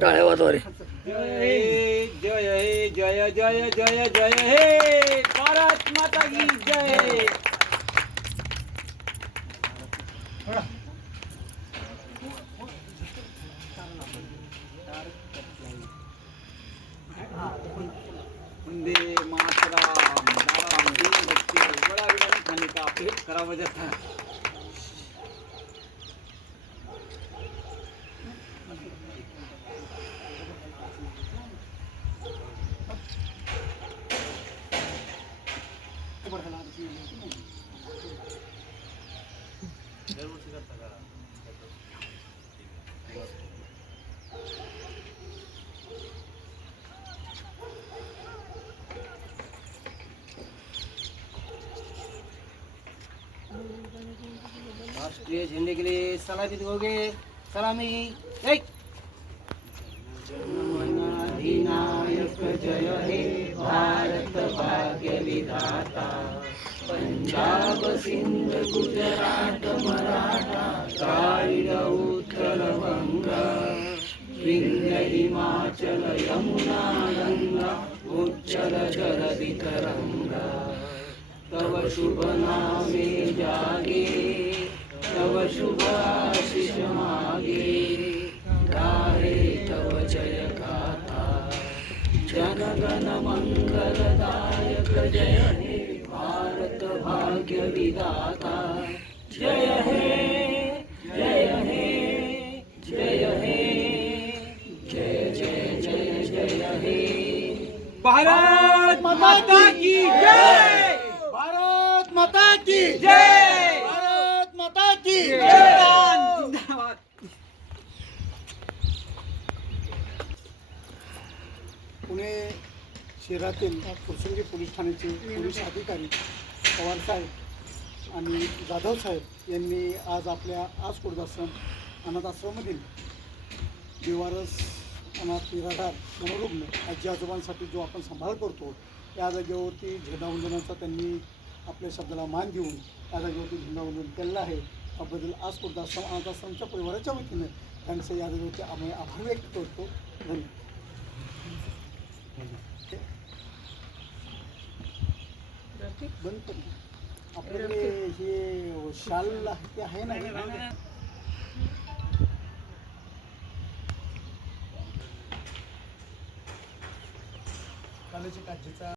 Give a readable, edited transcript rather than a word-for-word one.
टाळ्या वाजवा. जय जय जय जय जय जय हे भारत माता की जय. वंदे मातरम. बच्चे बड़ा भी खाने का पेट खराब हो जाता है. राष्ट्रीय झंडे के लिए सलामी दोगे. सलामी. अधिनायक जय हे भारत भाग्य विधाता. पंजाब सिंध गुजरात मराठा द्राविड उत्कल गंगा. विंध्य हिमाचल यमुना गंगा उच्चल जलधि तरंगा. तव शुभ नामे जागे तव शुभ आशीष मागे. गाहे तव जय गाथा जनगण मंगलदायक. जय हे भारत भाग्य विधाता. जय हे जय हे जय हे जय जय जय जय हे. भारत माता की जय. भारत माता की जय. भारत माता की जय. जिंदाबाद. पुणे शहरातील फुरसंगी पोलीस ठाण्याचे पोलीस अधिकारी पवार साहेब आणि जाधव साहेब यांनी आज आपल्या कुर्दासन अनाथ आश्रमामधील बेवारस अनाथ निराधार मनोरुग्ण आजी आजोबांसाठी जो आपण सांभाळ करतो या जागेवरती झेंडावंदनाचा त्यांनी आपल्या शब्दाला मान देऊन या जागेवरती झेंडावंदन केलेलं आहे. त्याबद्दल आज कुर्दासन अनाथ आश्रमच्या परिवाराच्या वतीनं त्यांचं या जागेवरती आम्ही आभार व्यक्त करतो. धन्यवाद. बंद कर. आपल्याकडे हे शाल ते आहे ना कालेच्या काचेचा